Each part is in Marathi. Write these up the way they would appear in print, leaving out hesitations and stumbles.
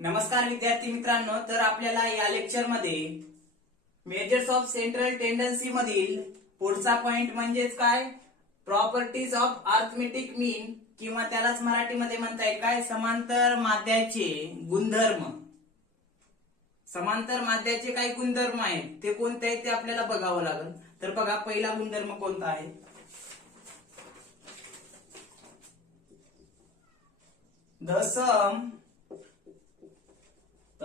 नमस्कार विद्यार्थी मित्रांनो, तर आपल्याला या लेक्चर मध्ये मेजर्स ऑफ सेंट्रल टेंडन्सी मधील पुढचा पॉइंट म्हणजेच काय, प्रॉपर्टीज ऑफ अर्थमेटिक मीन किंवा त्यालाच मराठीमध्ये म्हणता येईल काय, समांतर माध्याचे गुणधर्म. समांतर माध्याचे काही गुणधर्म आहेत, ते कोणते आहेत ते आपल्याला बघावं लागेल. तर बघा, पहिला गुणधर्म कोणता आहे, the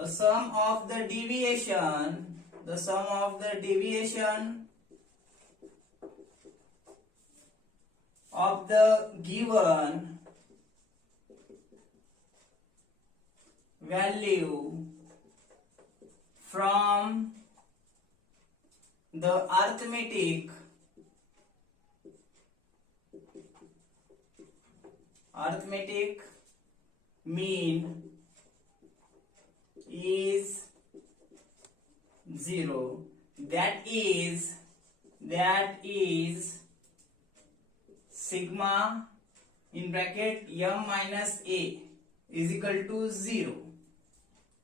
sum of the deviation of the given value from the arithmetic mean is 0. That is sigma in bracket m minus a is equal to 0.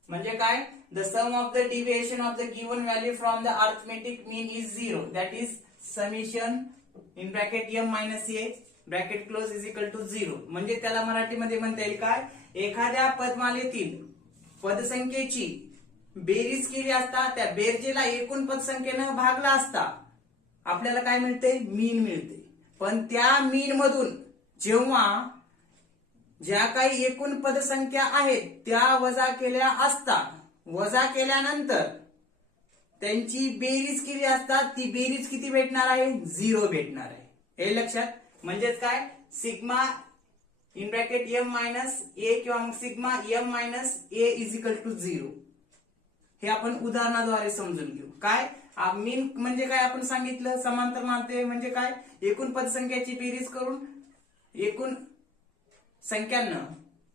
म्हणजे काय, the sum of the deviation of the given value from the arithmetic mean is 0. That is summation in bracket m minus a bracket close is equal to 0. म्हणजे त्याला मराठीमध्ये म्हणता येईल काय, एखाद्या पदमालेतील पदसंख्येची बेरीज केली असता त्या बेरजेला एकूण पदसंख्येनं भागला असता आपल्याला काय मिळते, मीन मिळते. पण त्या मीन मधून जेव्हा ज्या काही एकूण पदसंख्या आहेत त्या वजा केल्या असता, वजा केल्यानंतर त्यांची बेरीज केली असता ती बेरीज किती भेटणार आहे, 0 भेटणार आहे. हे लक्षात. म्हणजेच काय, sigma in bracket m minus a किंवा मग sigma m minus a is equal to 0. हे आपण उदाहरणाद्वारे समजून घेऊ. काय मीन म्हणजे काय आपण सांगितलं, समांतर माध्य म्हणजे काय, एकूण पदसंख्याची बेरीज करून एकूण संख्यांना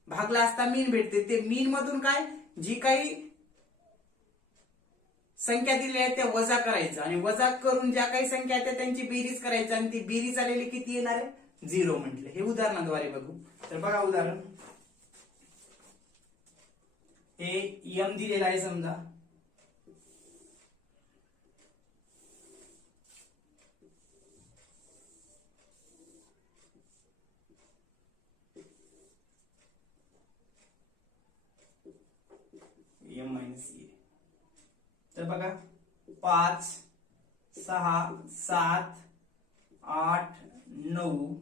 भागला असता मीन भेटते. ते मीन मधून काय, जी काही संख्या दिली आहे त्या वजा करायचं आणि वजा करून ज्या काही संख्या आहेत त्यांची बेरीज करायची आणि ती बेरीज आलेली किती येणार आहे, 0 म्हटले. हे उदाहरणाद्वारे बघू. तर बघा उदाहरण, हे m दिलेला आहे समजा, m मायनस a. तर बघा 5 6 7 8 9.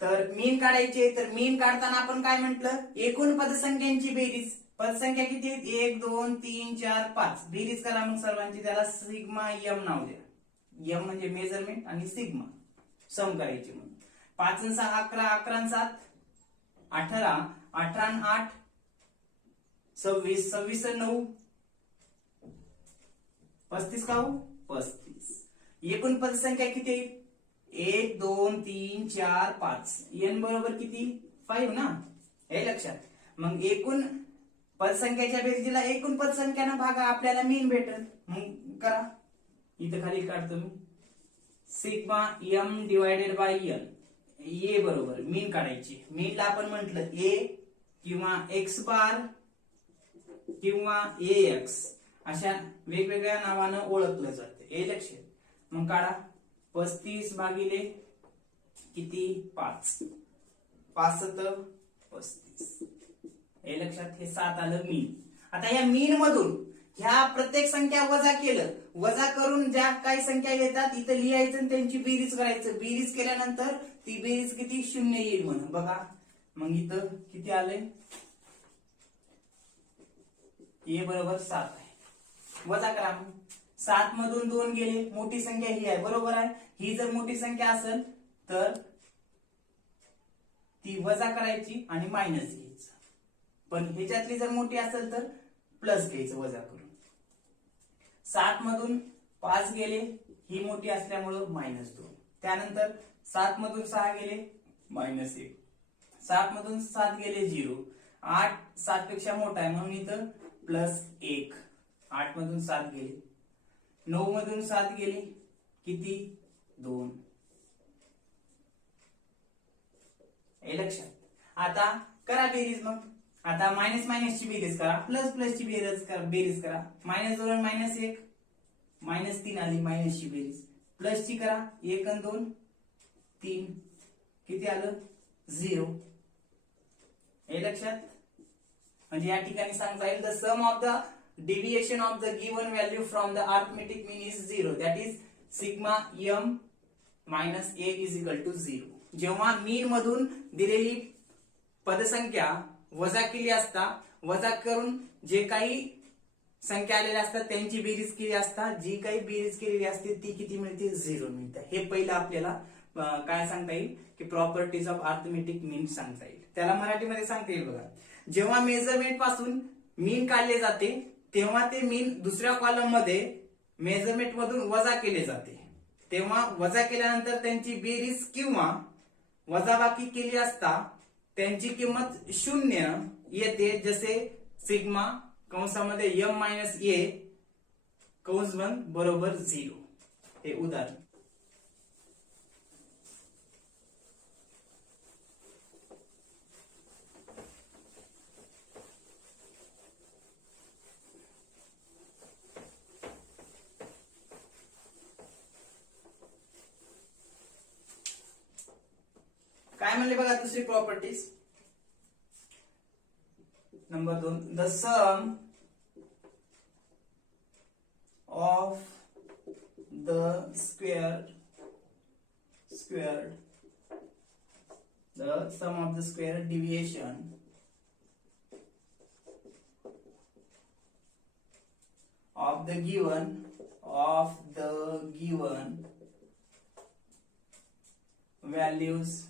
तर मीन काढायचे. तर मीन काढताना आपण काय म्हटलं, एकूण पदसंख्यांची बेरीज. पदसंख्या किती आहेत, 1 2 3 4 5. बेरीज करा मग सर्वांची, त्याला सिग्मा m नाव द्या. m म्हणजे मेजरमेंट आणि सिग्मा सम करायचे. म्हणून 5 आणि 6 11, 11 आणि 7 18, 18 आणि 8 26, 26 आणि 9 35 का हो, 35. एकूण पदसंख्या किती आहे, 1 2 3 4 5. n बरोबर किती, 5 ना. हे लक्षात. मग एकूण पदसंख्याच्या बेरजेला एकूण पदसंख्यानं भागा, आपल्याला मीन भेटेल. मग करा, इथं खाली काढतो मी, sigma m divided by n. a बरोबर मीन काढायची. मीनला आपण म्हटलं a किंवा x बार किंवा ax अशा वेगवेगळ्या नावानं ओळखलं जाते. हे लक्षात. मग काढा, 35 भागिले किती, 5. 5 7 35. हे लक्षात. हे 7 आलं मीन. आता या मीन मधून ह्या प्रत्येक संख्या वजा केलं, वजा करून ज्या काही संख्या येतात इथं लिहायचं आणि त्यांची बेरीज करायचं. बेरीज केल्यानंतर ती बेरीज किती, 0 येईल म्हणून. बघा मग इथं किती आले, a बरोबर 7 आहे. वजा करा मग, 7 मधून 2 गेले, मोठी संख्या ही आहे, बरोबर आहे. ही जर मोठी संख्या असेल तर ती वजा करायची आणि मायनस घ्यायचं. पण ह्याच्यातली जर मोठी असेल तर प्लस घ्यायचं वजा करून. 7 मधून 5 गेले, ही मोठी असल्यामुळं -2. त्यानंतर 7 मधून 6 गेले, -1. 7 मधून 7 गेले 0. 8 7 पेक्षा मोठा आहे म्हणून इथं +1. 8 मधून 7 गेले, 9 मधून 7 गेले किती, 2. हे लक्षात. आता करा बेरीज. मग आता मायनस मायनस ची बेरीज करा, प्लस प्लस ची बेरीज करा. -2 आणि -1 -3 आली मायनस ची बेरीज. प्लस ची करा 1 आणि 2 3 किती आलं 0. हे लक्षात. म्हणजे या ठिकाणी सांगता येईल the sum of the deviation of the given value from the arithmetic mean is 0. That is sigma m minus a is equal to 0. जेव्हा मीन मधून दिलेली पदसंख्या वजा केली असता, वजा करून जे काही संख्या आलेल्या असतात त्यांची बेरीज केली असता, जी काही बेरीज केलेली असते ती किती मिळते 0 मिळते. हे पहिलं आपल्याला काय सांगता येईल की प्रॉपर्टीज ऑफ अरिथमेटिक मीन सांगता येईल. त्याला मराठीमध्ये सांगता येईल बघा. जेव्हा मेजरमेंट पासून मीन काढले जाते तेव्हा ते मीन दुसऱ्या कॉलम मध्ये मेजरमेंट मधून वजा केले जाते, तेव्हा वजा केल्यानंतर त्यांची बेरीज किंवा वजाबाकी केली असता त्यांची किंमत 0 येते. जसे सिग्मा कंसामध्ये m मायनस a कंस बंद बरोबर 0. हे उदाहरण. काय म्हणले बघा दुसरी properties. Number 2 the sum of the squared deviation of the given values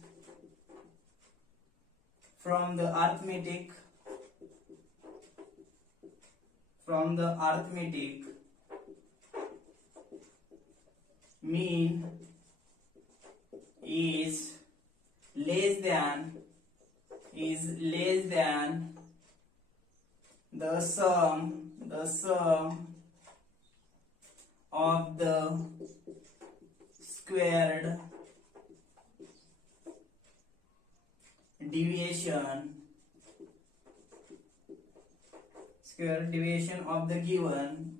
from the arithmetic mean is less than the sum of the squared deviation of the given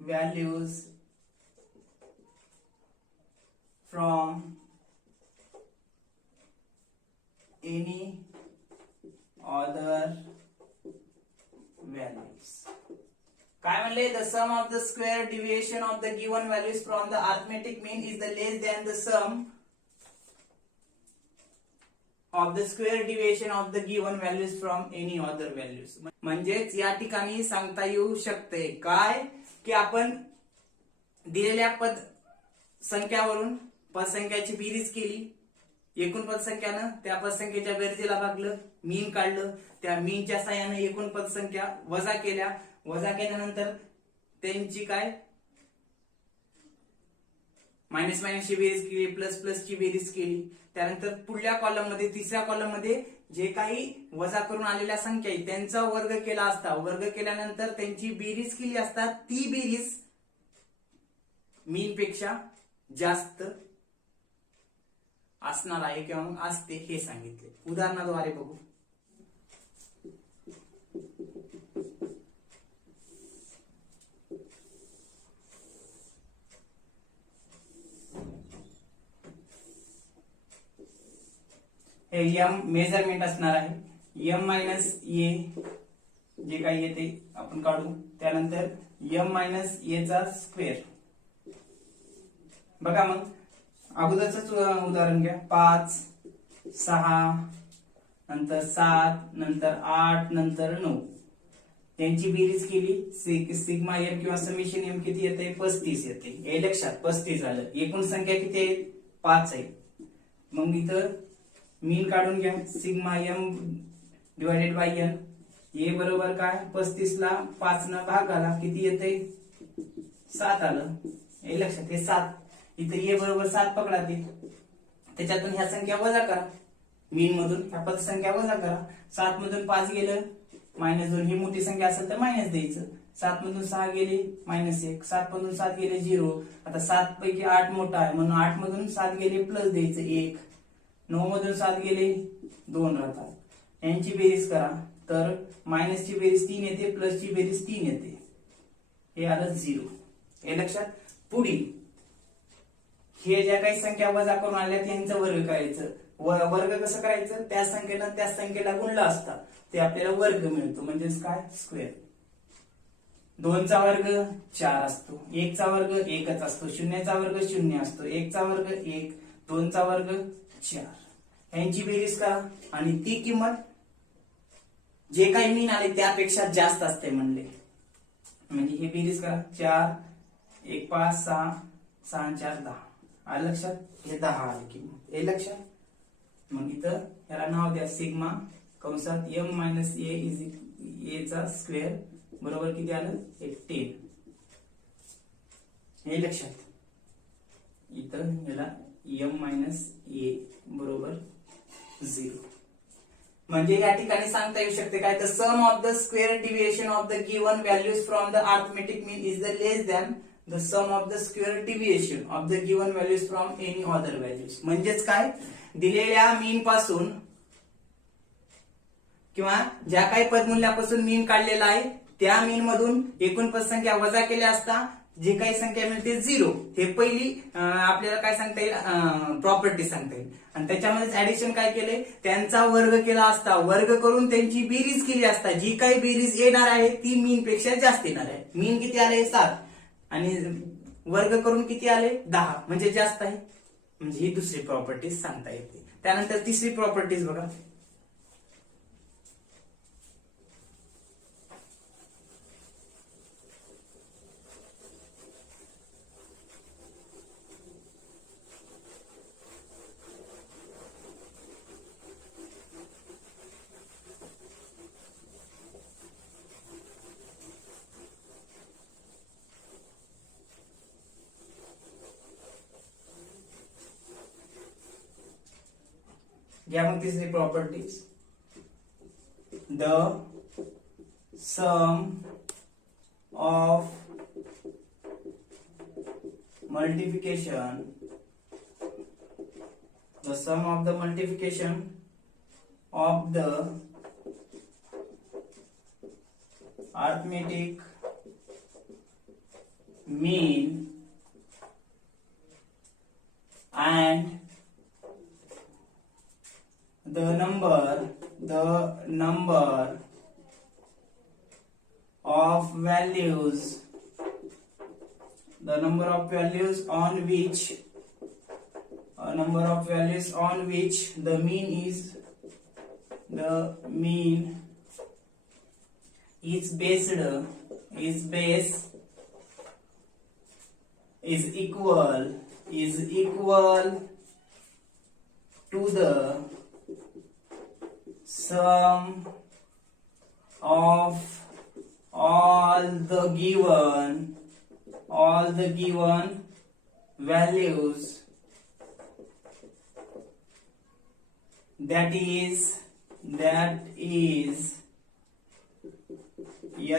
values from any other values. काय म्हणले the sum of the square deviation of the given values from the arithmetic mean is the less than the sum of the square deviation of the given values from any other values. म्हणजेच या ठिकाणी सांगता येऊ शकते काय की आपण दिलेल्या पद संख्यावरून पदसंख्याची बेरीज केली, एकूण पदसंख्यानं त्या पदसंख्येच्या बेरजेला भागलं, मीन काढलं, त्या मीनच्या साहाय्याने एकूण पदसंख्या वजा केल्यानंतर त्यांची काय मायनस मायनस ची बेरीज केली, प्लस प्लस ची बेरीज केली. त्यानंतर पुढल्या कॉलम मध्ये तिसऱ्या कॉलम मध्ये जे काही वजा करून आलेल्या संख्या आहेत त्यांचा वर्ग केला असता, वर्ग केल्यानंतर त्यांची बेरीज केली असता, ती बेरीज मीन पेक्षा जास्त असणार आहे किंवा असते हे सांगितले. उदाहरणाद्वारे बघू. हे m मेजरमेंट असणार आहे. m मायनस a जे काही येते आपण काढू. त्यानंतर m मायनस a चा स्क्वेअर. बघा मग अगोदरच उदाहरण घ्या. 5 6 नंतर 7 नंतर 8 नंतर 9 त्यांची बेरीज केली. सिग्मा m किंवा समेशन m किती येते 35 येते. हे लक्षात 35 आलं. एकूण संख्या किती आहे 5 आहे. मग इथं मीन काढून घ्या. Sigma m divided by n हे बरोबर काय 35 ला 5 न भागाला किती येते 7 आलं. हे लक्षात हे 7 इथे ये बरोबर 7 पकडा ते. त्याच्यातून ह्या संख्या वजा करा. मीन मधून ह्या पदसंख्या वजा करा. 7 मधून 5 गेलं -2. ही मोठी संख्या असेल तर मायनस द्यायचं. 7 मधून 6 गेले -1. 7 मधून 7 गेले 0. आता 7 पैकी 8 मोठा आहे म्हणून 8 मधून 7 गेले प्लस द्यायचं 1. 9 मधून 7 गेले 2 राहतात. यांची बेरीज करा तर मायनसची बेरीज 3 येते, प्लसची बेरीज 3 येते, हे आलं 0. हे लक्षात. पुढील हे ज्या काही संख्या वजा करून आल्या त्यांचा वर्ग करायचं. वर्ग कसं करायचं, त्या संख्येला गुणला असता ते आपल्याला वर्ग मिळतो, म्हणजेच काय स्क्वेअर. 2 चा वर्ग 4 असतो, 1 चा वर्ग 1च असतो, 0 चा वर्ग 0 असतो, 1 चा वर्ग 1, 2 चा वर्ग 4. यांची बेरीज करा आणि ती किंमत जे काही मीन आले त्यापेक्षा जास्त असते म्हणले, म्हणजे ही बेरीज करा. 4 1 5 6 6 4 10. आलं लक्षात. हे 10 आले किंमत. हे लक्षात. मग इथं याला नाव द्या सिग्मा कंसात m मायनस ए चा स्क्वेअर बरोबर किती आलं, 10. हे लक्षात. इथं याला m मायनस ए बरोबर 0. म्हणजे या ठिकाणी सांगता येऊ शकते काय, the sum of the square deviation of the given values from the arithmetic mean is the less than the sum of the square deviation of the given values from any other values. म्हणजेच काय, दिलेल्या मीन पासून किंवा ज्या काही पदमूल्यापासून मीन काढलेला आहे त्या मीन मधून एकूण पदसंख्या वजा केल्या असता जे काही संख्या मिळते 0. हे पहिली आपल्याला काय सांगता येईल, प्रॉपर्टी सांगता येईल. आणि त्याच्यामध्ये ऍडिशन काय केले, त्यांचा वर्ग केला असता, वर्ग करून त्यांची बेरीज केली असता जी काही बेरीज येणार आहे ती मीन पेक्षा जास्त येणार आहे. मीन किती आले 7 आणि वर्ग करून किती आले 10, म्हणजे जास्त आहे. म्हणजे ही दुसरी प्रॉपर्टीज सांगता येते. त्यानंतर तिसरी प्रॉपर्टीज बघा. घ्या मग तिसरी properties. The sum of multiplication, the sum of the multiplication of the arithmetic mean and the number of values, on which the mean is equal to the sum of all the given values, that is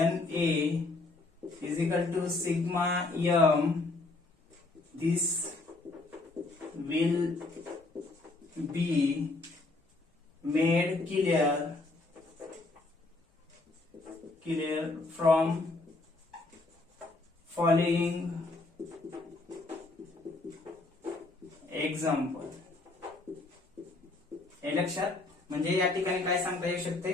NA is equal to sigma m. This will be made clear from following example. हे लक्षात. म्हणजे या ठिकाणी काय सांगता येऊ शकते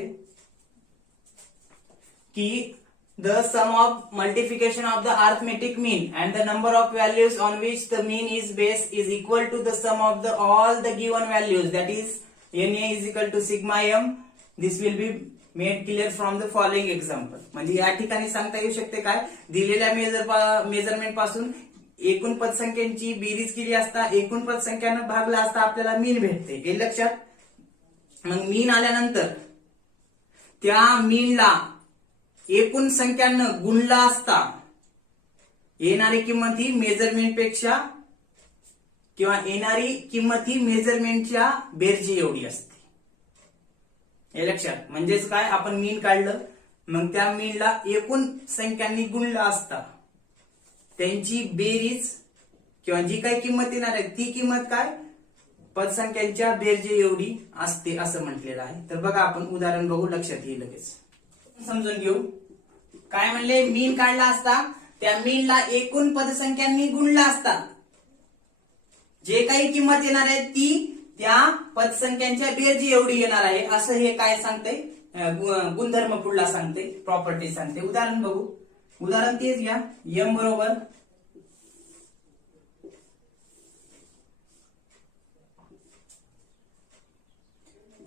की the sum of multiplication of the arithmetic mean and the number of values on which the mean is based is equal to the sum of the all the given values, that is NA is equal to sigma m. This will be made clear from the following example. म्हणजे या ठिकाणी सांगता येऊ शकते काय, दिलेल्या मेजरमेंट पासून एकूण पदसंख्यांची बेरीज केली असता एकूण पदसंख्यानं भागला असता आपल्याला मीन भेटते. हे लक्षात. मग मीन आल्यानंतर त्या मीनला एकूण संख्यानं गुणला असता येणारी किंमत ही मेजरमेंट पेक्षा किंवा येणारी किंमत ही मेजरमेंटच्या बेरजी एवढी असते. हे लक्षात. म्हणजेच काय, आपण मीन काढलं मग त्या मीनला एकूण संख्यांनी गुणला असता त्यांची बेरीज किंवा जी काही किंमत येणार आहे ती किंमत काय पदसंख्यांच्या बेरजे एवढी असते असं म्हटलेलं आहे. तर बघा आपण उदाहरण बघू, लक्षात येईल लगेच. समजून घेऊ. काय म्हणले, मीन काढला असता त्या मीनला एकूण पदसंख्यांनी गुणला असता जे काही किंमत येणार आहे ती त्या पदसंख्यांच्या बेरजी एवढी येणार आहे असं हे काय सांगते, गुणधर्म पुढला सांगते, प्रॉपर्टी सांगते. उदाहरण बघू. उदाहरण तेच घ्या. m बरोबर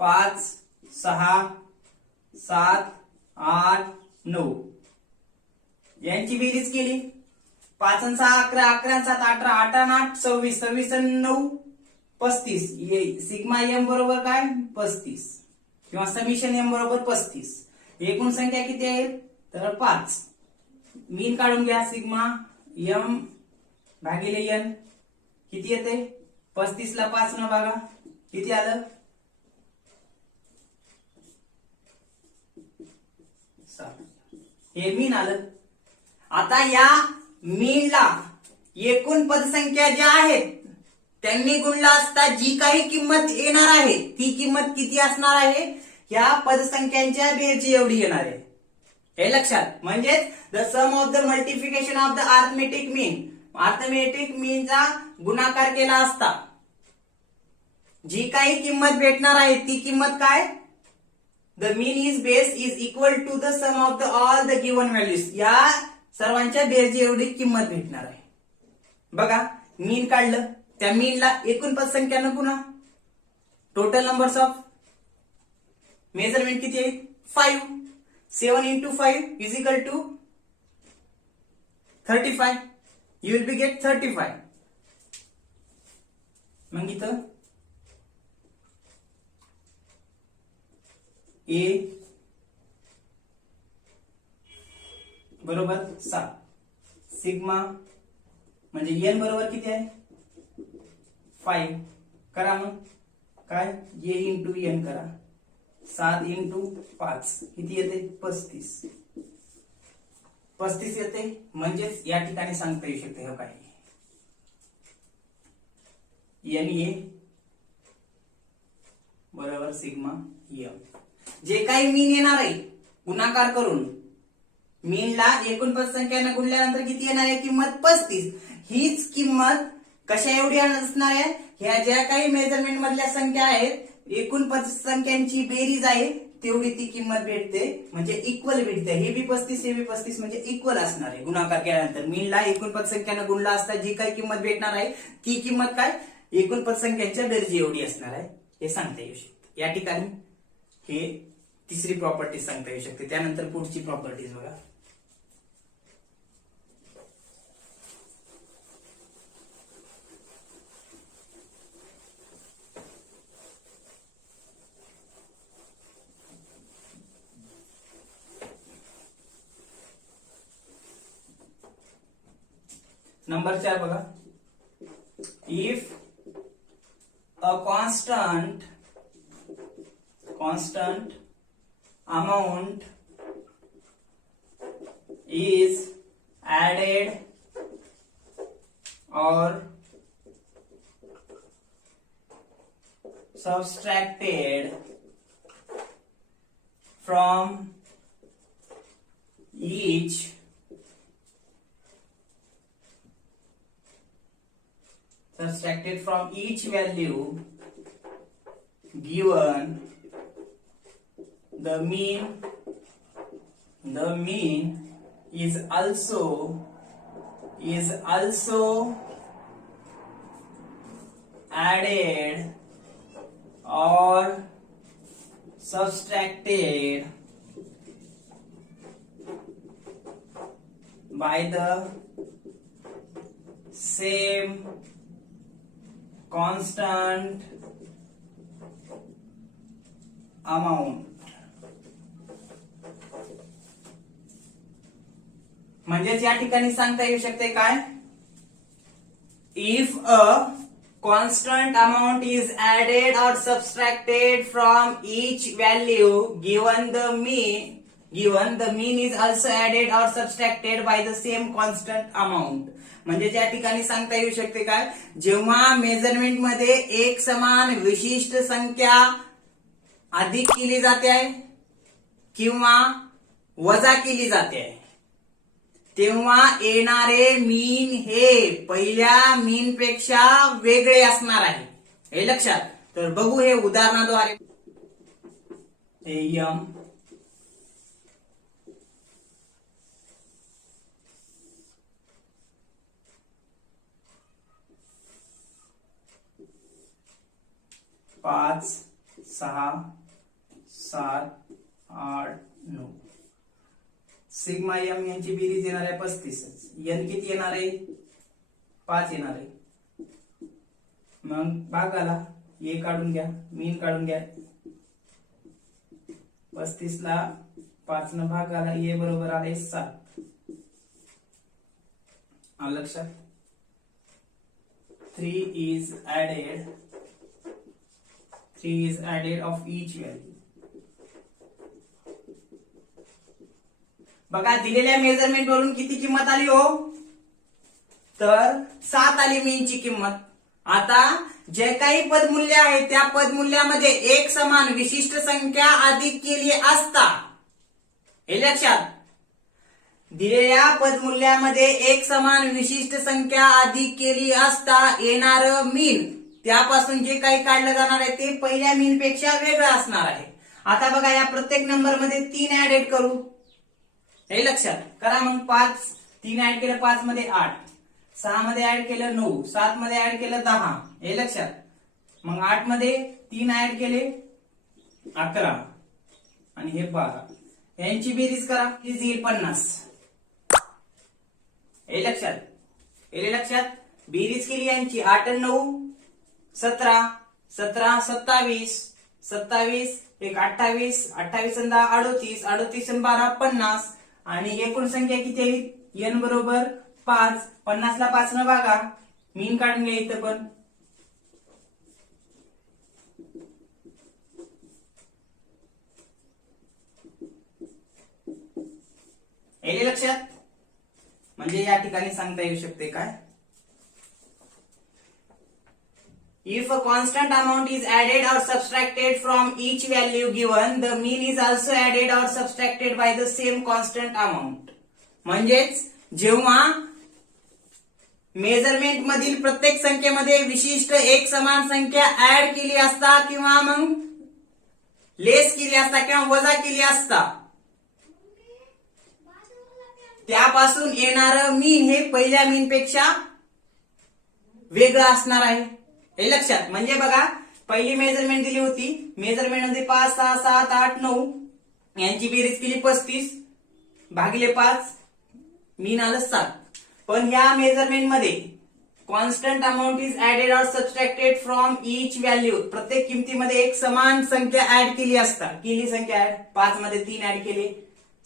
5, 6, 7, 8, 9 यांची बेरीज केली. 5 आणि 6 11, 11 आणि 7 18, 8 आणि 8 26, 26 आणि 9 35. सिग्मा m बरोबर काय 35 किंवा समेशन m बरोबर 35. एकूण संख्या किती आहे तर 5. मीन काढून घ्या. सिग्मा m भागिले n किती येते, 35 ला 5 न बघा किती आलं, 7. हे मीन आलं. आता या मीनला एकूण पदसंख्या ज्या आहेत त्यांनी गुणला असता जी काही किंमत येणार आहे ती किंमत किती असणार आहे, या पदसंख्यांच्या बेरजी एवढी येणार आहे. हे लक्षात. म्हणजेच the sum of the multiplication of the arithmetic mean, arithmetic मीनचा गुणाकार केला असता जी काही किंमत भेटणार आहे ती किंमत काय, the mean is base is equal to the sum of the all the given values, या सर्वांच्या बेरजी एवढी किंमत भेटणार आहे. बघा मीन काढलं, त्या मीनला एकूण पदसंख्यानं गुणा. टोटल नंबर्स ऑफ मेजरमेंट किती आहे 5. 7 into 5 is equal to 35. You will be get 35. मग इथं A बरोबर 7. सिग्मा म्हणजे n बरोबर किती आहे 5. करा मग काय A इंटू n करा. 7 इंटू 5 किती येते 35. 35 येते. म्हणजेच या ठिकाणी सांगता येऊ शकते हे काय n ए बरोबर सिग्मा m. जे काही मीन येणार आहे गुणाकार करून मीनला एकूण पदसंख्याने गुणल्यानंतर किती येणार आहे किंमत 35. हीच किंमत कशा एवढी असणार आहे, ह्या ज्या काही मेजरमेंट मधल्या संख्या आहेत एकूण पदसंख्यांची बेरीज आहे तेवढी ती किंमत भेटते. म्हणजे इक्वल भेटते. हे बी 35 हे बी 35 म्हणजे इक्वल असणार आहे गुणाकार केल्यानंतर. मीनला एकूण पदसंख्याने गुणला असता जी काही किंमत भेटणार आहे ती किंमत काय एकूण पदसंख्यांच्या बेरजी एवढी असणार आहे हे सांगता येऊ शकते. या ठिकाणी हे तिसरी प्रॉपर्टी सांगता येऊ शकते. त्यानंतर पुढची प्रॉपर्टीज बघा. नंबर 4 बघा. If a constant amount is added or subtracted from each value given, the mean is also added or subtracted by the same constant amount. म्हणजेच या ठिकाणी सांगता येऊ शकते काय, if a constant amount is added or subtracted from each value given given the mean is also added or subtracted by the same constant amount. म्हणजे त्या ठिकाणी सांगता येऊ शकते काय, जेव्हा मेजरमेंट मध्ये एक समान विशिष्ट संख्या अधिक केली जाते आहे किंवा वजा केली जाते आहे, तेव्हा येणारे मीन हे पहिल्या मीन पेक्षा वेगळे असणार आहे. हे लक्षात. तर बघू हे उदाहरणाद्वारे. एम 5, 6, 7, 8, 9. सिग्मा एम यांची बेरीज येणार आहे 35. एन किती येणार आहे? 5 येणार आहे. मग भागाला ए काढून घ्या, मीन काढून घ्या. 35 ला 5 न भागाला ए बरोबर आले 7. आलं लक्षात. 3 is added of each value. बघा दिलेल्या मेजरमेंट वरून किती किंमत आली हो? तर 7 आली मीनची किंमत. आता जे काही पदमूल्य आहे त्या पदमूल्यामध्ये एक समान विशिष्ट संख्या अधिक केली असता, हे लक्षात, दिलेल्या पदमूल्यामध्ये एक समान विशिष्ट संख्या अधिक केली असता येणार मीन, त्यापासून जे काही काढलं जाणार आहे ते पहिल्या मीन पेक्षा वेगळं असणार आहे. आता बघा या प्रत्येक नंबर मध्ये 3 ऍड करू. हे लक्षात करा. मग 5 3 ऍड केलं 5 मध्ये 8, 6 मध्ये ऍड केलं 9, 7 मध्ये ऍड केलं 10. हे लक्षात. मग 8 मध्ये 3 ऍड केले 11 आणि हे 12. यांची बेरीज करा, हीच येईल 50. हे लक्षात. हे लक्षात. बेरीज केली यांची 8 आणि 9 17, 17 27, 27 एक 28, 28 आणि 10 38, 38 आणि 12 50. आणि एकूण संख्या किती आहे? एन बरोबर 5. 50 ला 5 न भागा, मीन काढून घ्या इथं पण. हे लक्षात. म्हणजे या ठिकाणी सांगता येऊ शकते काय, if a constant amount is added or subtracted from each value given, the mean is also added or subtracted by the same constant amount. म्हणजेच जेव्हा मेजरमेंट मधील प्रत्येक संख्येमध्ये विशिष्ट एक समान संख्या ऍड केली असता किंवा मग लेस केली असता किंवा वजा केली असता, त्यापासून येणारं मीन हे पहिल्या मीन पेक्षा वेगळं असणार आहे. हे लक्षात. म्हणजे बघा पहिली मेजरमेंट दिली होती, मेजरमेंट मध्ये 5 6 7 8 9 यांची बेरीज केली 35 भागिले 5, मीन आलं 7. पण या मेजरमेंट मध्ये कॉन्स्टंट अमाऊंट इज ऍडेड और सबट्रॅक्टेड फ्रॉम ईच व्हॅल्यू. प्रत्येक किमतीमध्ये एक समान संख्या ऍड केली असता, केली संख्या ऍड. 5 मध्ये 3 ऍड केले,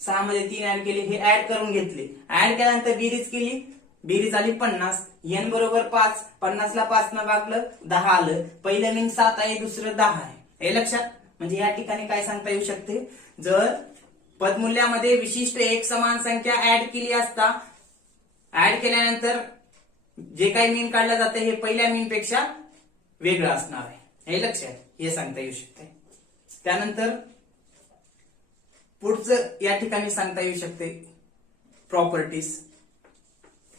6 मध्ये 3 ऍड केले, हे ऍड करून घेतले. ऍड केल्यानंतर बेरीज केली, बेरीज आली 50. एन बरोबर 5. 50 ला 5 न भागलं 10 आलं. पहिलं मीन 7 आहे, दुसरं 10 आहे. हे लक्षात. म्हणजे या ठिकाणी काय सांगता येऊ शकते, जर पदमूल्यामध्ये विशिष्ट एक समान संख्या ऍड केली असता, ऍड केल्यानंतर जे काही मीन काढलं जातं हे पहिल्या मीन पेक्षा वेगळं असणार आहे. हे लक्षात. हे सांगता येऊ शकते. त्यानंतर पुढचं या ठिकाणी सांगता येऊ शकते प्रॉपर्टीज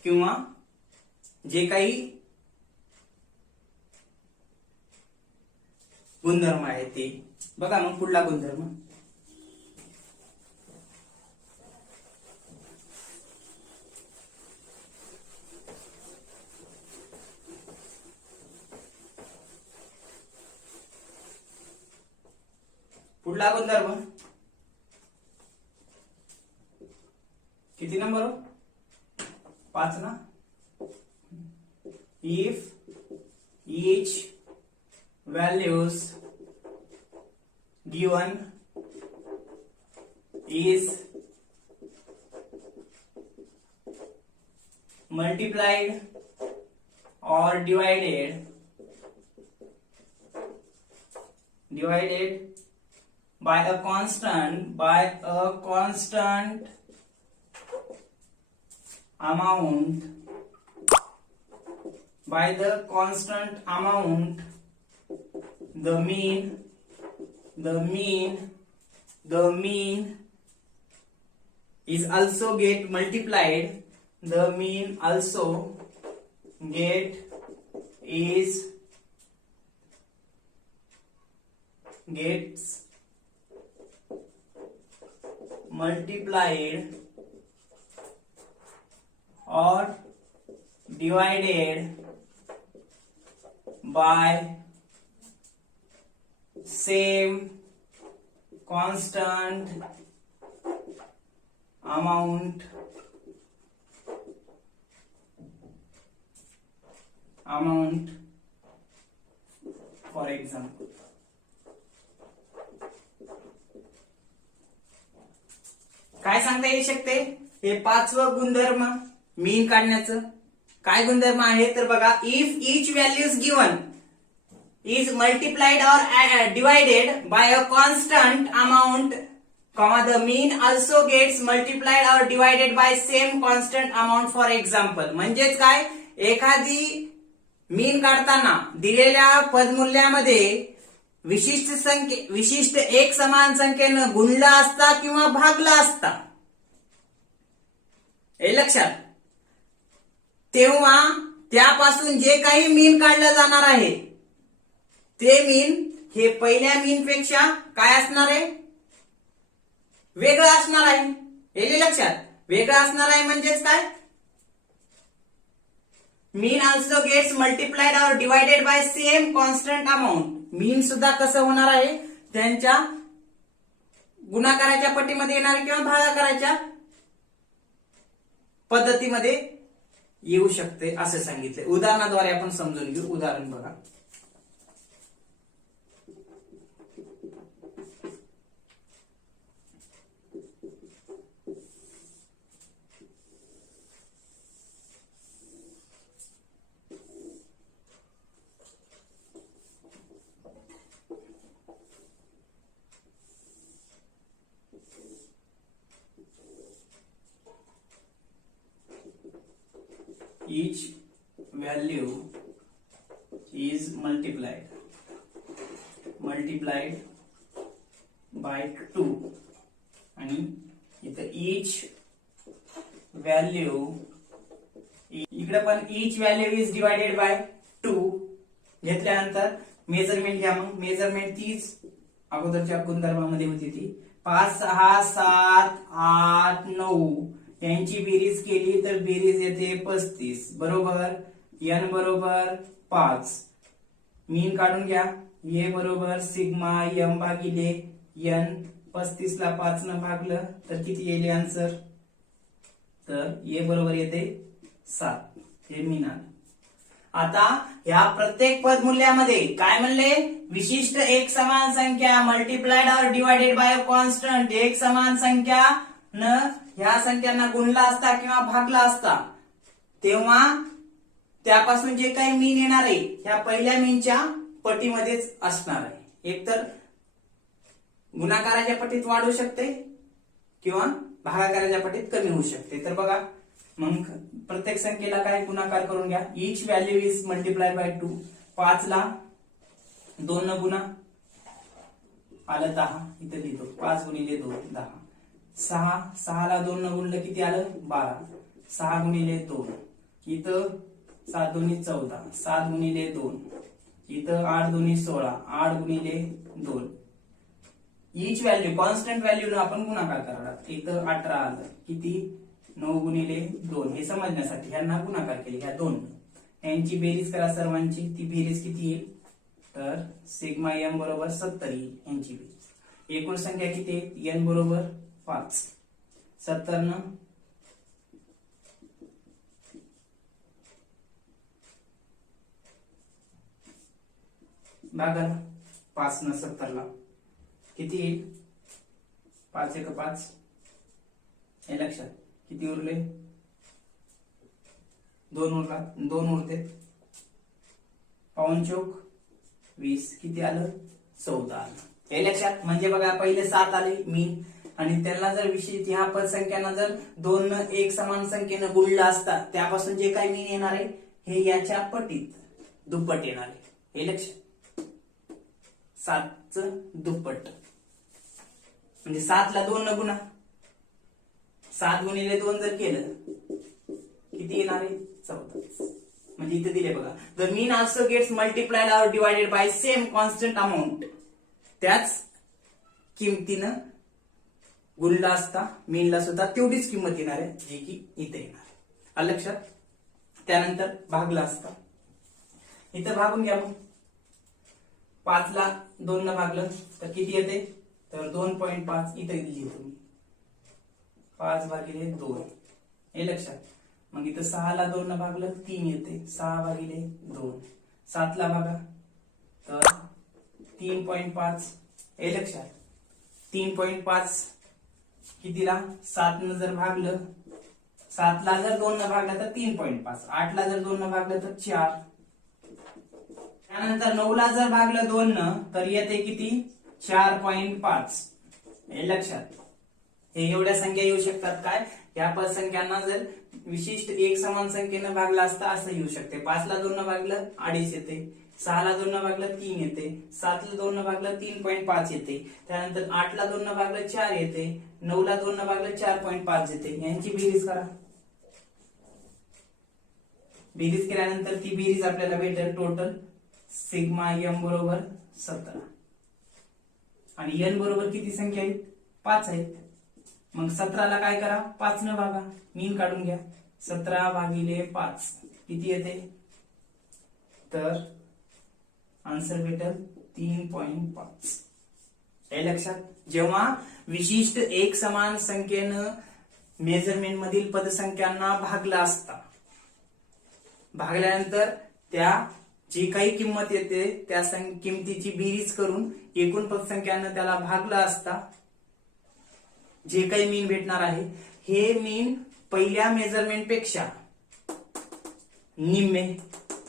किंवा जे काही गुणधर्म आहे ते. बघा मग पुढला गुणधर्म, पुढला गुणधर्म किती नंबर हो? 5 ना. if each values given is multiplied or divided by a constant amount, the mean is also get multiplied, the mean also gets multiplied or divided by same constant amount for example. काय सांगता येऊ शकते हे पाचवं गुणधर्म मीन काढण्याचं काय गुणधर्म आहे तर बघा, if each value is given is multiplied or divided by a constant amount, the mean also gets multiplied or divided by same constant amount for example. म्हणजेच काय, एखादी मीन काढताना दिलेल्या पदमूल्यामध्ये विशिष्ट एक समान संख्येनं गुणला असता किंवा भागला असता, हे लक्षात, तेव्हा त्यापासून जे काही मीन काढलं जाणार आहे ते मीन हे पहिल्या मीन पेक्षा काय असणार आहे, वेगळं असणार आहे. हे लक्षात, वेगळं असणार आहे म्हणजेच काय, mean also gets multiplied or divided by same constant amount. Mean सुद्धा कसं होणार आहे, त्यांच्या गुणाकाराच्या पट्टीमध्ये येणार किंवा भागाकाराच्या पद्धतीमध्ये येऊ शकते असं सांगितले. उदाहरणाद्वारे आपण समजून घेऊ. उदाहरण बघा, each value is multiplied by 2 आणि इथं each value, इकडे पण each value is divided by 2 घेतल्यानंतर मेजरमेंट घ्या. मग मेजरमेंट तीच अगोदरच्या गुणधर्मामध्ये होती ती 5 6 7 8 9 यांची बेरीज केली तर बेरीज येते 35 बरोबर. n बरोबर 5. मीन काढून घ्या. ए बरोबर सिग्मा m भागिले n. 35 ला 5 न भागलं तर किती येईल आन्सर, तर ए बरोबर येते 7. हे मीन आलं. आता या प्रत्येक पद मूल्यामध्ये काय म्हणले, विशिष्ट एक समान संख्या multiplied or divided by a constant, एक समान संख्या न ह्या संख्यांना गुणला असता किंवा भागला असता तेव्हा त्यापासून जे काही मीन येणार आहे ह्या पहिल्या मीनच्या पटीमध्येच असणार आहे. एकतर गुणाकाराच्या पटीत वाढू शकते किंवा भागाकाराच्या पटीत कमी होऊ शकते. तर बघा, मग प्रत्येक संख्येला काय गुणाकार करून घ्या. Each value is multiply by 2. 5 ला 2 न गुणा आलं 10. इथे लिहितो 5 गुणिले 2 10. 6 ला 2 न गुणलं किती आलं 12. 6 गुणिले 2 इथं 7 दुनी 14. 7 गुणिले 2 इथं 8 दुनी 16. 8 गुणिले 2. ईच व्हॅल्यू कॉन्स्टंट व्हॅल्यू न आपण गुणाकार करावा. इथं 18 आलं किती 9 गुणिले 2. हे समजण्यासाठी ह्यांना गुणाकार केले ह्या 2. यांची बेरीज करा सर्वांची. ती बेरीज किती येईल तर सिग्मा एम बरोबर 70 येईल यांची बेरीज. एकूण संख्या किती आहे, एन बरोबर 5. 70 न भागाला 5 न 70 ला किती येईल 5 1 5. हे लक्षात किती उरले 2 उरला 2 उरते. 5 चौक 20 किती आलं 14 आलं. हे लक्षात. म्हणजे बघा पहिले 7 आले मीन, आणि त्याला जर विशेष ह्या पदसंख्यांना जर 2 न एक समान संख्येनं गुणलं असता, त्यापासून जे काही मीन येणार आहे हे याच्या पटीत दुप्पट येणार आहे. हे लक्षात. 7चं दुप्पट म्हणजे 7 ला 2 न गुणा, 7 गुणिले 2 जर केलं किती येणार आहे 14. म्हणजे इथे दिले बघा, the mean also gets multiplied or divided by same constant amount. त्याच किमतीनं गुणला असता मीनला सुद्धा तेवढीच किंमत येणार आहे जी की इथे येणार आहे. आलं लक्षात. त्यानंतर भागला असता, इथं भागून घ्या. मग 5 ला 2 न भागलं तर किती येते, तर 2.5 इथे दिली तुम्ही, 5 भागिले 2. हे लक्षात. मग इथं 6 ला 2 न भागलं 3 येते, 6 भागिले 2. 7 ला भागा तर 3.5. हे लक्षात. 3.5 कितीला, 7 न जर भागलं, 7 ला जर 2 न भागलं तर 3.5, 8 ला जर 2 न भागलं तर 4. त्यानंतर 9 ला जर भागलं 2 न तर येते किती, 4.5. हे लक्षात. हे एवढ्या संख्या येऊ शकतात काय, या पदसंख्यांना जर विशिष्ट एक समान संख्येनं भागला असता असं येऊ शकते. 5 ला 2 न भागलं 2.5 येते, 6 ला 2 न भागलं 3 येते, 7 ला 2 न भागलं 3.5 येते, त्यानंतर 8 ला 2 न भागलं 4 येते, 9 ला 2 न भागलं 4.5 येते. यांची बेरीज करा. बेरीज केल्यानंतर ती बेरीज आपल्याला भेटेल टोटल सिग्मा एम बरोबर 17. आणि एन बरोबर किती संख्या आहेत, 5 आहेत. मग 17 ला काय करा, 5 न भागा, मीन काढून घ्या. 17 भागिले 5 किती येते, तर आन्सर भेटेल 3.5. हे लक्षात. जेव्हा विशिष्ट एक समान संख्येनं मेजरमेंट मधील पदसंख्यांना भागला असता, भागल्यानंतर त्या जी काही किंमत येते त्या किमतीची बेरीज करून एकूण पदसंख्यांना त्याला भागला असता जे काही मीन भेटणार आहे, हे मीन पहिल्या मेजरमेंट पेक्षा निम्मे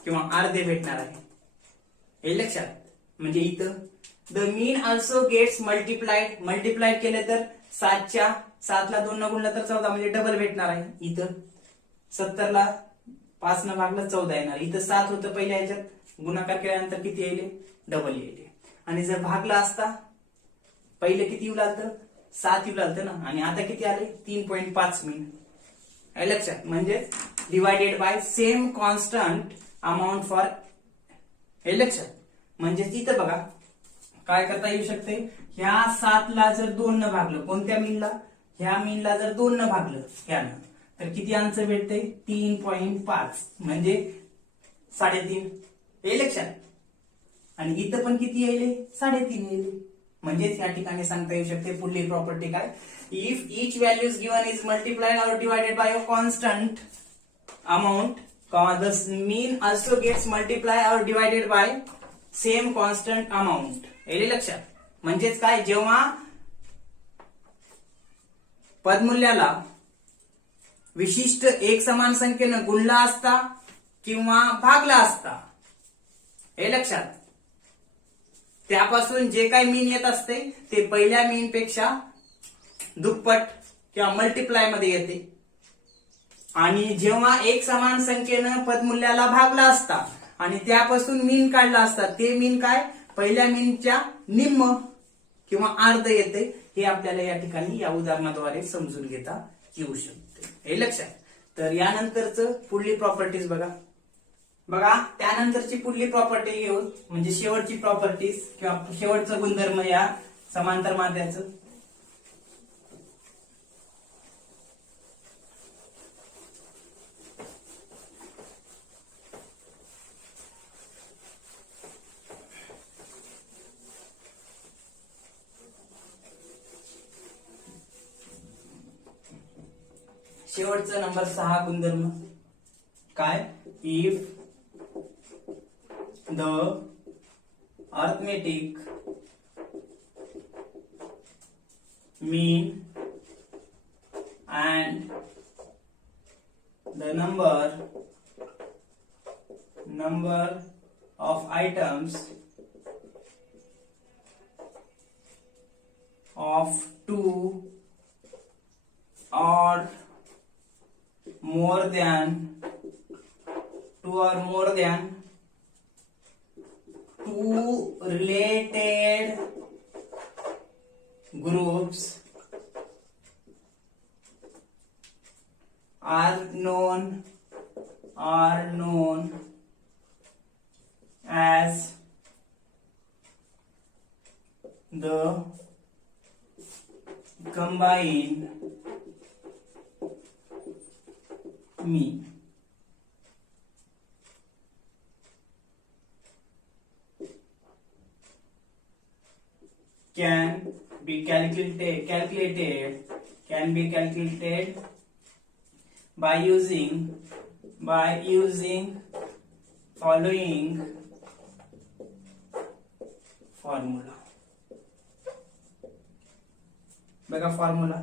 किंवा अर्धे भेटणार आहे. हे लक्षात. म्हणजे इथं the mean also gets multiplied केले तर 7 ला 2 न गुणलं तर 14 म्हणजे डबल भेटणार आहे. इथं 70 ला 5 न भागलं 14 येणार. इथं 7 होतं पहिल्या ह्याच्यात, गुणाकार केल्यानंतर किती येईल, डबल येईल. आणि जर भागला असता पहिले किती येऊ लागतं, 7 येऊ लागतं ना, आणि आता किती आले 3.5 मीन. हे लक्षात. म्हणजे divided by same constant amount for. हे लक्षात. म्हणजे इथं बघा काय करता येऊ शकते, ह्या 7 ला जर 2 न भागलं, कोणत्या मीनला, ह्या मीनला जर 2 न भागलं ह्यानं, तर किती आन्सर भेटते 3.5 म्हणजे 3.5. हे लक्षात. आणि इथं पण किती येईल, 3.5 येईल. म्हणजेच या ठिकाणी सांगता येऊ शकते पुढली प्रॉपर्टी काय, if each value given is multiplied or divided by a constant amount, the mean also gets multiply or divided by same constant amount. हे लक्षात. म्हणजेच काय, जेव्हा पदमूल्याला विशिष्ट एक समान संख्येनं गुणला असता किंवा भागला असता, हे लक्षात, त्यापासून जे काही मीन येत असते ते पहिल्या मीन पेक्षा दुप्पट किंवा मल्टिप्लाय मध्ये येते. आणि जेव्हा एक समान संख्येनं पदमूल्याला भागला असता आणि त्यापासून मीन काढला असता, ते मीन काय पहिल्या मीनच्या निम्म किंवा अर्ध येते. हे आपल्याला या ठिकाणी या उदाहरणाद्वारे समजून घेता येऊ शकते. हे लक्षात. तर यानंतरच पुढली प्रॉपर्टीज बघा त्यानंतरची पुढली प्रॉपर्टी घेऊ, म्हणजे शेवटची प्रॉपर्टीज किंवा शेवटचं गुणधर्म या समांतर माध्याचं. शेवटचा नंबर 6 गुणधर्म काय, if the arithmetic mean and the number of items of 2 or more than 2 related groups are known as the combined mean. Can be calculated by using following formula. बघा फॉर्म्युला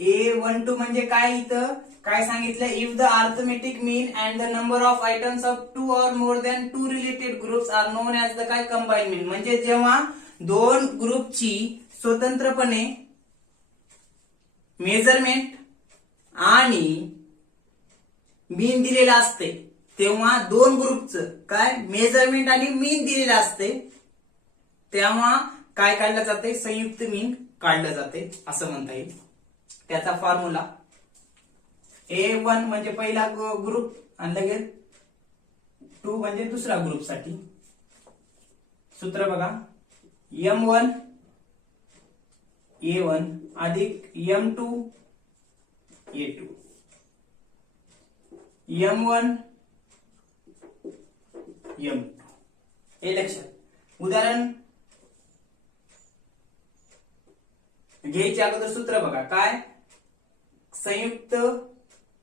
A12 म्हणजे काय इथं काय सांगितलं if the arithmetic mean and the number of items of 2 or more than 2 related groups are known as the काय कंबाईन मीन. म्हणजे जेव्हा दोन ग्रुपची स्वतंत्रपणे मेजरमेंट आणि मीन दिलेला असते तेव्हा दोन ग्रुपचं काय मेजरमेंट आणि मीन दिलेलं असते तेव्हा काय काढलं जाते संयुक्त मीन काढलं जाते असं म्हणता येईल. त्याचा फॉर्म्युला A1 म्हणजे पहिला ग्रुप आणि लगेच 2 म्हणजे दुसरा ग्रुप साठी सूत्र बघा M1 A1 अधिक M2 A2 M1 M2 हे लक्षात. उदाहरण घ्यायच्या अगोदर सूत्र बघा काय संयुक्त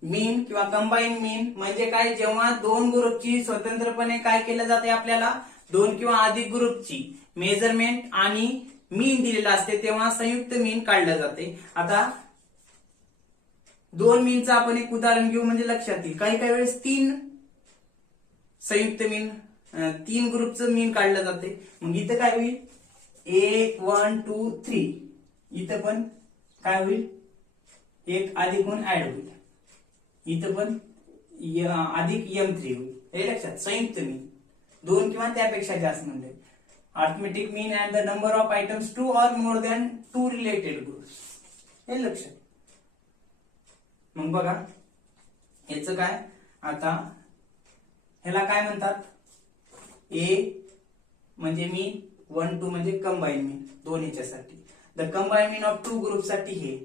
मीन किंवा कंबाईन मीन म्हणजे काय जेव्हा दोन ग्रुपची स्वतंत्रपणे काय केलं जाते आपल्याला दोन किंवा अधिक ग्रुपची मेजरमेंट आणि मीन दिलेला असते तेव्हा संयुक्त मीन काढलं जाते. आता दोन मीनचं आपण एक उदाहरण घेऊ म्हणजे लक्षात येईल. काही वेळेस 3 संयुक्त मीन 3 ग्रुपचं मीन काढलं जाते. मग इथं काय होईल 1 1 2 3 इथं पण काय होईल एक अधिक म्हणून ऍड होईल इथं पण अधिक M3 होईल. हे लक्षात संयुक्त मीन 2 किंवा त्यापेक्षा जास्त म्हणजे arithmetic mean and the number of items 2 or more than 2 related groups हे लक्षात. मग बघा याचं काय आता ह्याला काय म्हणतात A म्हणजे मीन 1 2 म्हणजे कंबाईन मीन दोन ह्याच्यासाठी the combine mean of 2 group साठी हे.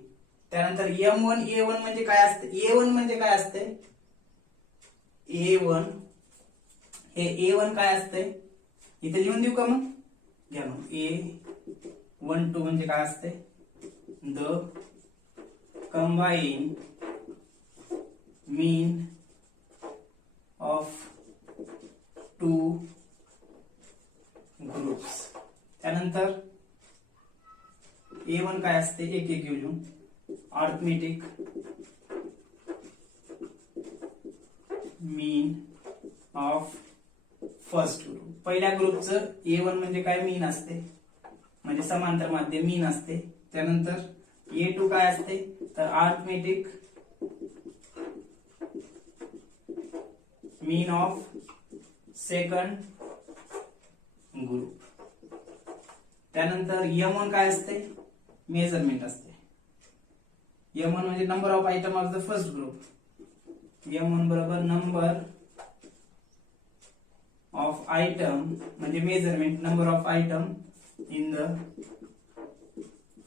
त्यानंतर M1 A1 म्हणजे काय असते A1 म्हणजे काय असते A1 हे A1 काय असते इथे लिहून देऊ का मग घ्या मग A12 म्हणजे काय असते the combine mean of 2 groups. त्यानंतर A1 काय असते एक एक घेऊन arithmetic mean of first group. पहिल्या ग्रुपचं A1 म्हणजे काय मीन असते म्हणजे समांतर माध्य मीन असते. त्यानंतर A2 काय असते तर arithmetic mean of second group. त्यानंतर M1 काय असते मेजरमेंट असते. M1 म्हणजे number of item of the first group. M1 बरोबर नंबर ऑफ आयटम म्हणजे measurement number of item in the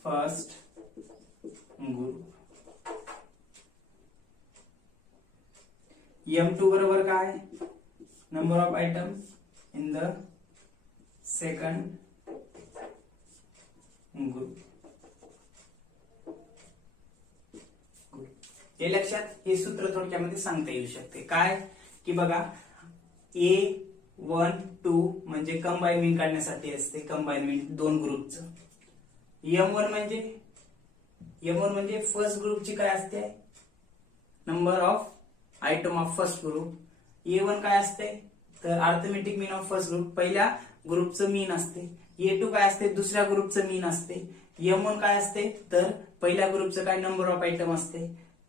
first group. M2 बरोबर काय number of item in the second group. हे लक्षात हे सूत्र थोडक्यामध्ये सांगता येऊ शकते काय की बघा A12 म्हणजे कंबाईन मीन काढण्यासाठी असते कंबाईन मीन दोन ग्रुपचं. M1 म्हणजे फर्स्ट ग्रुपची काय असते number of item of first group. A1 काय असते तर arithmetic mean of first group पहिल्या ग्रुपचं मीन असते. A2 काय असते, दुसऱ्या ग्रुपचं मीन असते. M1 काय असते, तर पहिल्या ग्रुपचं काय नंबर ऑफ आयटम असते.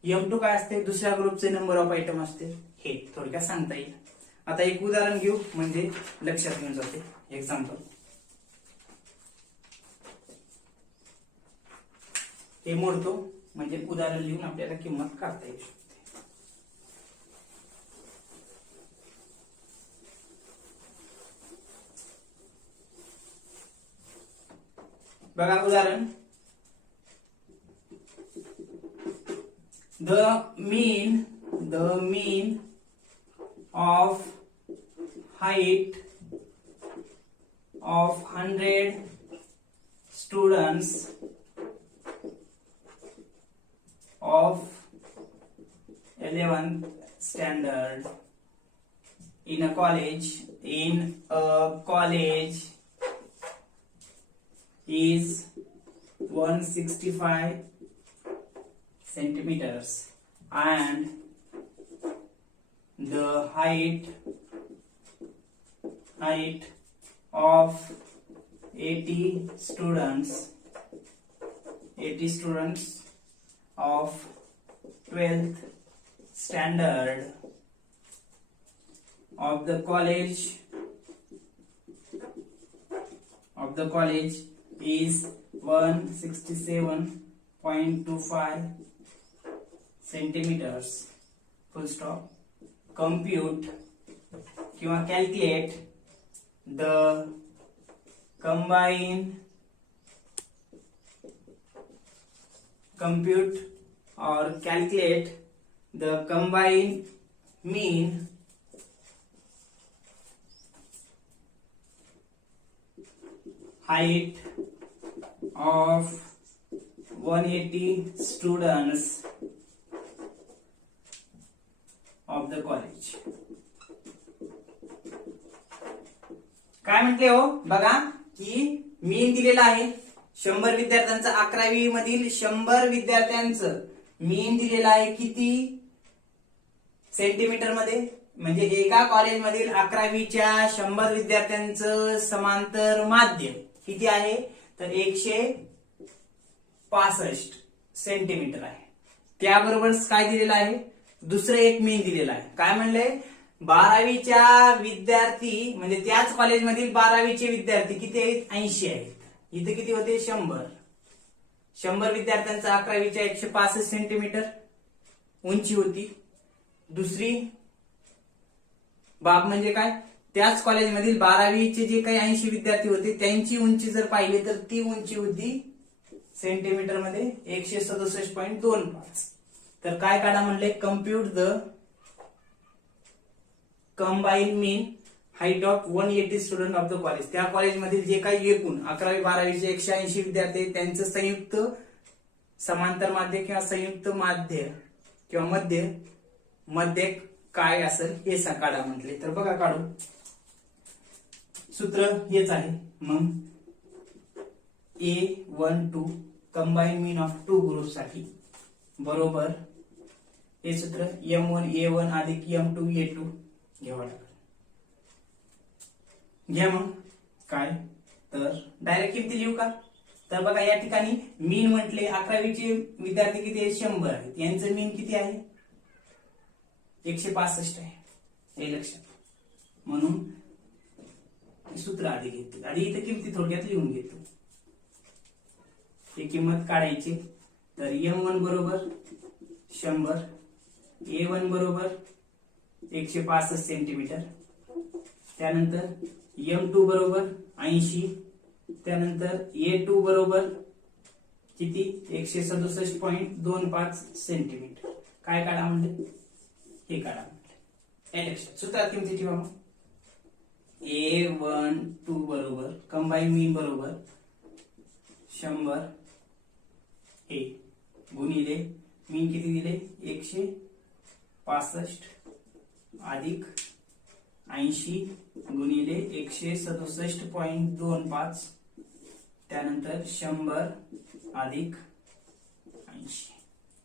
M2 काय असते, दुसऱ्या ग्रुपचे नंबर ऑफ आयटम असते. हे थोडक्यात सांगता येईल. आता एक उदाहरण घेऊ म्हणजे लक्षात येऊन जाते. एक्झाम्पल हे मोडतो म्हणजे उदाहरण लिहून आपल्याला किंमत काढता येईल. बघा उदाहरण, the mean of height of 100 students of 11th standard in a college is 165 centimeters and the height of 80 students of 12th standard of the college is 167.25 centimeters. Full stop. Compute किंवा calculate the combined mean height of 180 students of the college. काय म्हटले हो बघा की मीन दिलेला आहे 100 विद्यार्थ्यांचं. 11वी मधील 100 विद्यार्थ्यांचं मीन दिलेला आहे किती सेंटीमीटर मध्ये, म्हणजे एका कॉलेजमधील 11वीच्या 100 विद्यार्थ्यांचं समांतर माध्य किती आहे, तर 165 सेंटीमीटर आहे. त्याबरोबर काय दिलेलं आहे, दुसरं एक मीन दिलेलं आहे. काय म्हणले, 12वीच्या विद्यार्थी म्हणजे त्याच कॉलेजमधील 12वीचे विद्यार्थी किती आहेत, 80 आहेत. इथे किती होते, 100 विद्यार्थ्यांचा 11वीच्या 165 सेंटीमीटर उंची होती. दुसरी बाब म्हणजे काय, त्याच कॉलेजमधील 12वीचे जे काही 80 विद्यार्थी होते त्यांची उंची जर पाहिली तर ती उंची होती सेंटीमीटर मध्ये 167.25. तर काय काढा म्हणले, compute the combine mean height of 180 student of the college. त्या कॉलेजमधील जे काही एकूण 11वी 12वीचे 180 विद्यार्थी त्यांचं संयुक्त समांतर माध्य किंवा संयुक्त माध्य किंवा मध्य काय असेल हे काढा म्हटले. तर बघा काढू, सूत्र हेच आहे. मग A12 combine mean of 2 group साठी बरोबर हे सूत्र M1 A1 अधिक M2 A2 घ्यावं लागेल. घ्या मग काय, तर डायरेक्ट किती लिहू का, तर बघा या ठिकाणी मीन म्हटले 11वीचे विद्यार्थी किती आहेत, 100 आहेत. यांचं मीन किती आहे, 165 आहे. हे लक्षात, म्हणून सूत्र आधी घेतली. आधी इथे किमती थोडक्यात लिहून घेतो. ही किंमत काढायची. तर M1 बरोबर 100, A1 बरोबर 165 सेंटीमीटर, त्यानंतर M2 बरोबर 80, त्यानंतर A2 बरोबर किती 167.25 सेंटीमीटर. काय काढा म्हणले, हे काढा म्हणले. लक्षात, सूत्रात किमती ठेवा. मग A12 बरोबर कंबाईन मीन बरोबर 100 हे गुणिले मीन किती दिले 165 अधिक 80 गुणिले 167.25 त्यानंतर 100 अधिक 80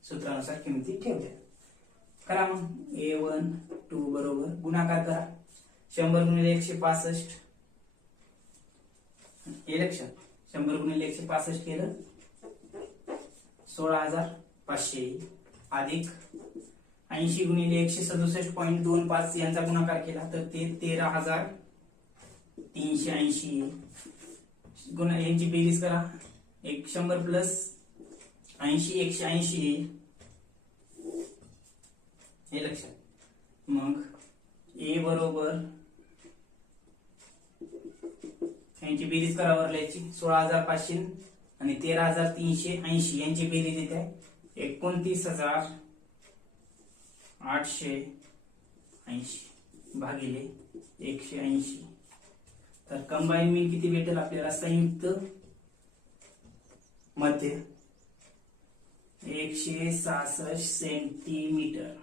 सूत्रानुसार किमती ठेवल्या. करा मग A12 बरोबर गुणाकार करा 100 गुणिले 165 हे लक्षात 100 गुणिले 165 केलं 16,500 अधिक 80 गुणिले 167.25 यांचा गुणाकार केला तर ते 13,380 गुणा यांची बेरीज करा 100 प्लस 80 180 हे लक्षात मग ए बरोबर यांची बेरीज करा वरल्याची 16,500 आणि 13,380 यांची बेरीज येते 29,880 भागिले 180 तर कंबाईन मीन किती भेटेल आपल्याला संयुक्त मध्य 166 सेंटीमीटर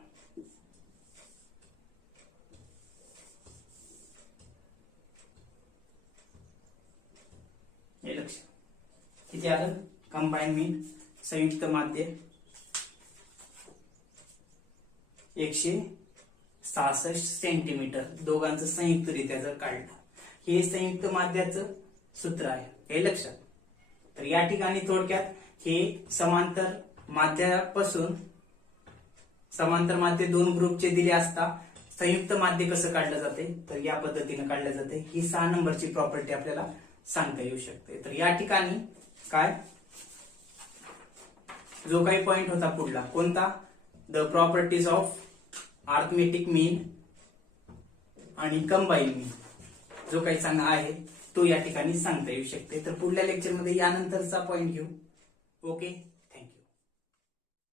हे लक्ष किती आलं कंबाईन मीन संयुक्त माध्य 166 सेंटीमीटर दोघांचं संयुक्तरित्या जर काढलं हे संयुक्त माध्याचं सूत्र आहे हे लक्षात तर या ठिकाणी थोडक्यात हे समांतर माध्य दोन ग्रुपचे दिले असता संयुक्त माध्य कसं काढलं जाते तर या पद्धतीने काढलं जाते ही 6 नंबरची प्रॉपर्टी आपल्याला सांगता येऊ शकते तर या ठिकाणी काय जो काही पॉइंट होता पुढला कोणता द प्रॉपर्टीज ऑफ अर्थमेटिक मीन आणि कंबाईन मीन जो काही सांगा आहे तो या ठिकाणी सांगता येऊ शकते तर पुढल्या लेक्चरमध्ये यानंतरचा पॉइंट घेऊ ओके